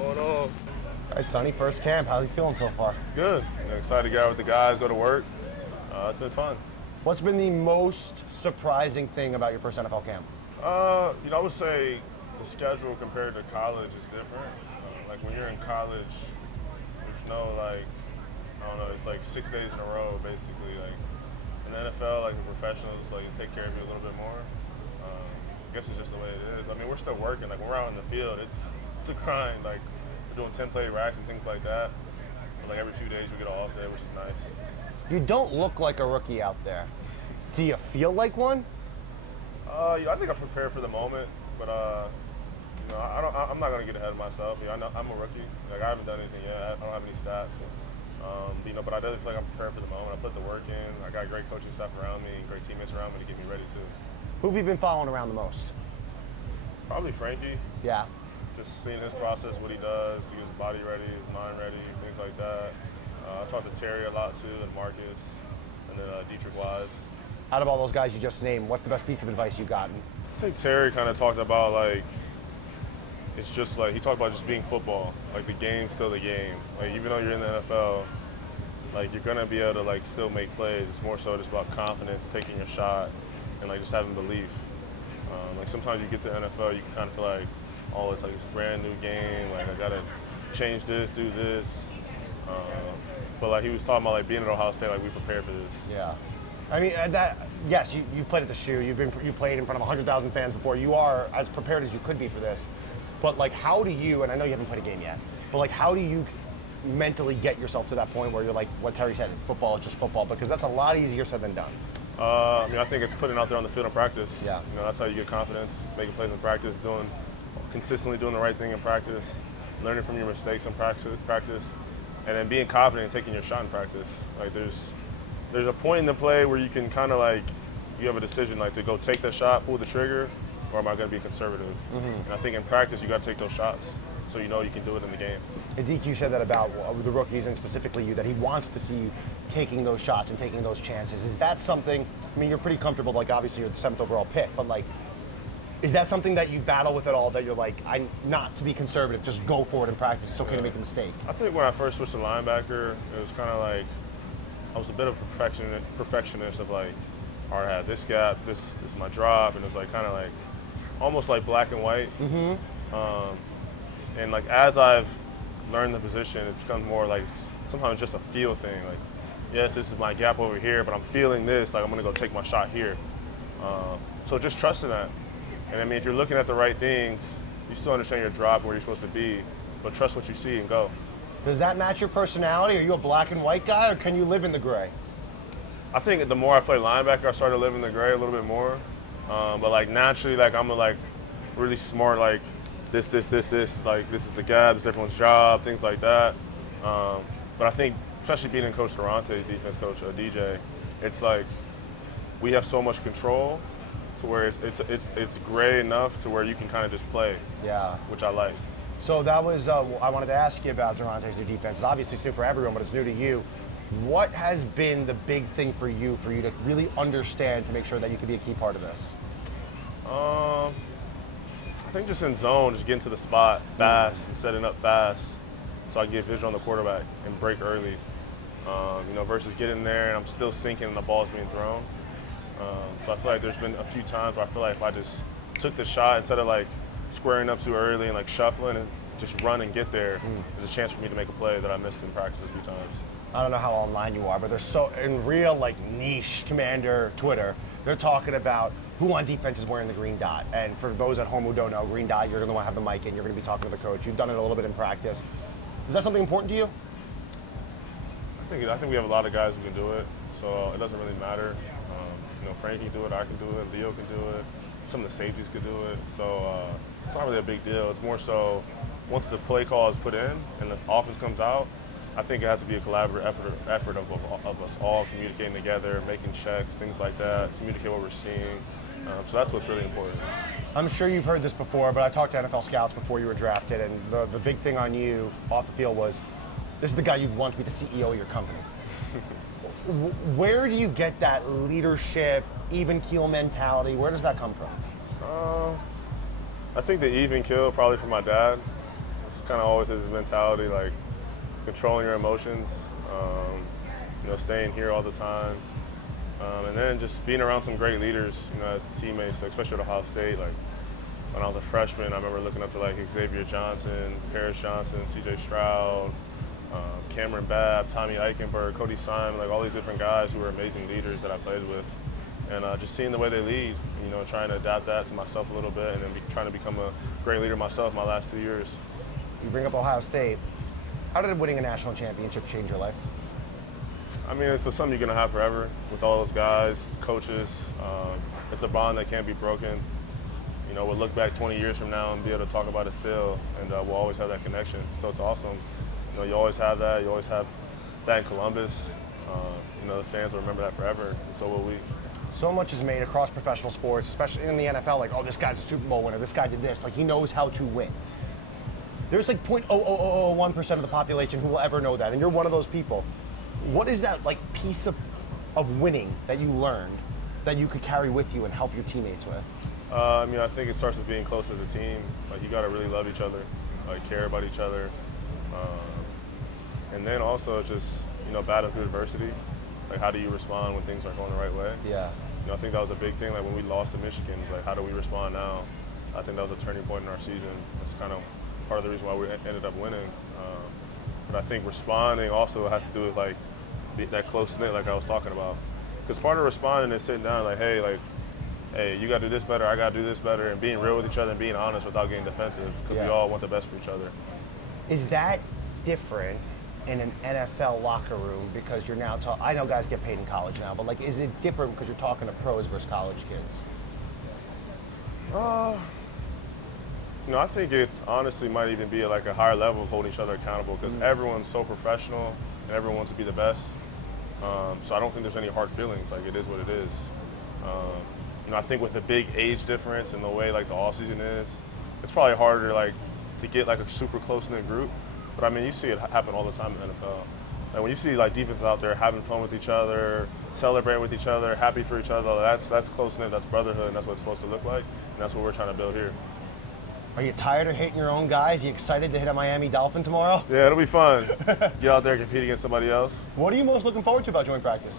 going on? All right, Sonny, first camp. How are you feeling so far? Good. Excited to get out with the guys, go to work. It's been fun. What's been the most surprising thing about your first NFL camp? I would say the schedule compared to college is different. Like when you're in college, there's no it's like 6 days in a row basically. Like in the NFL, like the professionals, like take care of you a little bit more. I guess it's just the way it is. I mean, we're still working. Like when we're out in the field, it's a grind. Like we're doing 10-play racks and things like that. Like every few days we get an off day, which is nice. You don't look like a rookie out there. Do you feel like one? I think I'm prepared for the moment, but I'm not gonna get ahead of myself. I know I'm a rookie. Like I haven't done anything yet. I don't have any stats. But I definitely feel like I'm prepared for the moment. I put the work in. I got great coaching staff around me and great teammates around me to get me ready too. Who have you been following around the most? Probably Frankie. Yeah. Just seeing his process, what he does, to get his body ready, his mind ready, things like that. I talked to Terry a lot too, and Marcus, and then Dietrich Wise. Out of all those guys you just named, what's the best piece of advice you've gotten? I think Terry kind of talked about it's just like, he talked about just being football. Like the game's still the game. Like even though you're in the NFL, like you're gonna be able to still make plays. It's more so just about confidence, taking your shot, and just having belief. Like sometimes you get to the NFL, you can kind of feel like, oh, it's like this brand new game. Like I gotta change this, do this. But he was talking about being at Ohio State, we prepared for this. Yeah. I mean, yes, you played at the shoe. You played in front of 100,000 fans before. You are as prepared as you could be for this. But how do you, and I know you haven't played a game yet, but how do you mentally get yourself to that point where you're like, what Terry said, football is just football? Because that's a lot easier said than done. I think it's putting it out there on the field in practice. Yeah. That's how you get confidence, making plays in practice, consistently doing the right thing in practice, learning from your mistakes in practice, and then being confident and taking your shot in practice. There's a point in the play where you can kind of you have a decision to go take the shot, pull the trigger, or am I going to be conservative? Mm-hmm. And I think in practice you got to take those shots so you know you can do it in the game. And DQ said that about the rookies and specifically you, that he wants to see you taking those shots and taking those chances. Is that something, I mean, you're pretty comfortable, obviously you're the 7th overall pick, but is that something that you battle with at all, that you're I'm not to be conservative, just go for it in practice, it's okay to make a mistake? I think when I first switched to linebacker, it was kind of I was a bit of a perfectionist of all right, I have this gap, this is my drop, and it was kind of almost black and white. Mm-hmm. And as I've learned the position, it's become more sometimes just a feel thing. Yes, this is my gap over here, but I'm feeling this, I'm gonna go take my shot here. So just trusting that. And I mean, if you're looking at the right things, you still understand your drop, where you're supposed to be, but trust what you see and go. Does that match your personality? Are you a black and white guy, or can you live in the gray? I think the more I play linebacker, I started living the gray a little bit more. But naturally, I'm really smart, this, this is the gap, this is everyone's job, things like that. But I think, especially being in Coach Durante's defense coach, DJ, it's we have so much control to where it's gray enough to where you can kind of just play. Yeah. Which I like. So that was, I wanted to ask you about Durante's new defense. Obviously it's new for everyone, but it's new to you. What has been the big thing for you to really understand to make sure that you can be a key part of this? I think just in zone, just getting to the spot fast and setting up fast so I can get visual on the quarterback and break early. Versus getting there and I'm still sinking and the ball's being thrown. So I feel there's been a few times where I feel if I just took the shot instead of squaring up too early and shuffling and just run and get there, there's a chance for me to make a play that I missed in practice a few times. I don't know how online you are, but there's in real niche Commander Twitter, they're talking about who on defense is wearing the green dot. And for those at home who don't know, green dot, you're going to want to have the mic in, you're going to be talking to the coach. You've done it a little bit in practice. Is that something important to you? I think we have a lot of guys who can do it, so it doesn't really matter. Frank can do it, I can do it, Leo can do it, some of the safeties could do it. So it's not really a big deal. It's more so once the play call is put in and the offense comes out, I think it has to be a collaborative effort of us all communicating together, making checks, things like that, communicate what we're seeing. So that's what's really important. I'm sure you've heard this before, but I talked to NFL scouts before you were drafted, and the big thing on you off the field was, this is the guy you'd want to be the CEO of your company. Where do you get that leadership, even keel mentality? Where does that come from? I think the even keel probably from my dad. It's kind of always his mentality, like controlling your emotions, staying here all the time, and then just being around some great leaders, as teammates, like, especially at Ohio State. Like when I was a freshman, I remember looking up to like Xavier Johnson, Paris Johnson, C.J. Stroud, Cameron Babb, Tommy Eichenberg, Cody Simon, like all these different guys who were amazing leaders that I played with. And just seeing the way they lead, trying to adapt that to myself a little bit, and then trying to become a great leader myself my last 2 years. You bring up Ohio State. How did winning a national championship change your life? I mean, it's something you're going to have forever with all those guys, coaches. It's a bond that can't be broken. We'll look back 20 years from now and be able to talk about it still, and we'll always have that connection. So it's awesome. You always have that. You always have that in Columbus. The fans will remember that forever, and so will we. So much is made across professional sports, especially in the NFL, like, oh, this guy's a Super Bowl winner, this guy did this. Like, he knows how to win. There's like 0.00001% of the population who will ever know that, and you're one of those people. What is that, like, piece of winning that you learned that you could carry with you and help your teammates with? I think it starts with being close as a team. Like, you got to really love each other, like, care about each other. And then also just, battling through adversity. Like, how do you respond when things aren't going the right way? Yeah. I think that was a big thing. Like, when we lost to Michigan, it's like, how do we respond now? I think that was a turning point in our season. That's kind of part of the reason why we ended up winning. But I think responding also has to do with, like, that close-knit, like I was talking about. Because part of responding is sitting down, like, hey, you got to do this better, I got to do this better, and being real with each other and being honest without getting defensive, because we all want the best for each other. Is that different in an NFL locker room because you're now I know guys get paid in college now, but, like, is it different because you're talking to pros versus college kids? I think it's honestly might even be like a higher level of holding each other accountable, because everyone's so professional and everyone wants to be the best. So I don't think there's any hard feelings. Like, it is what it is. I think with the big age difference and the way, like, the off season is, it's probably harder, like, to get, like, a super close-knit group. But I mean, you see it happen all the time in the NFL. Like, when you see, like, defenses out there having fun with each other, celebrating with each other, happy for each other, that's close-knit, that's brotherhood, and that's what it's supposed to look like. And that's what we're trying to build here. Are you tired of hitting your own guys? You excited to hit a Miami Dolphin tomorrow? Yeah, it'll be fun. Get out there and compete against somebody else. What are you most looking forward to about joint practice?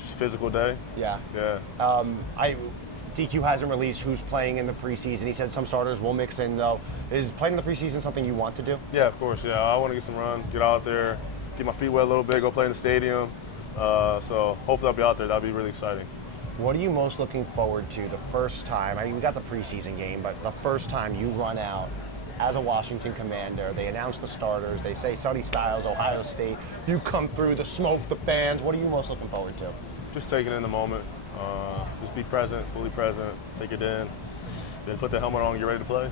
Just physical day. Yeah. Yeah. DQ hasn't released who's playing in the preseason. He said some starters will mix in, though. Is playing in the preseason something you want to do? Yeah, of course. Yeah, I want to get some run, get out there, get my feet wet a little bit, go play in the stadium. So hopefully I'll be out there. That'll be really exciting. What are you most looking forward to the first time? I mean, we got the preseason game, but the first time you run out as a Washington Commander, they announce the starters, they say Sonny Styles, Ohio State, you come through, the smoke, the fans. What are you most looking forward to? Just taking in the moment. Just be present, fully present, take it in, then put the helmet on and get ready to play.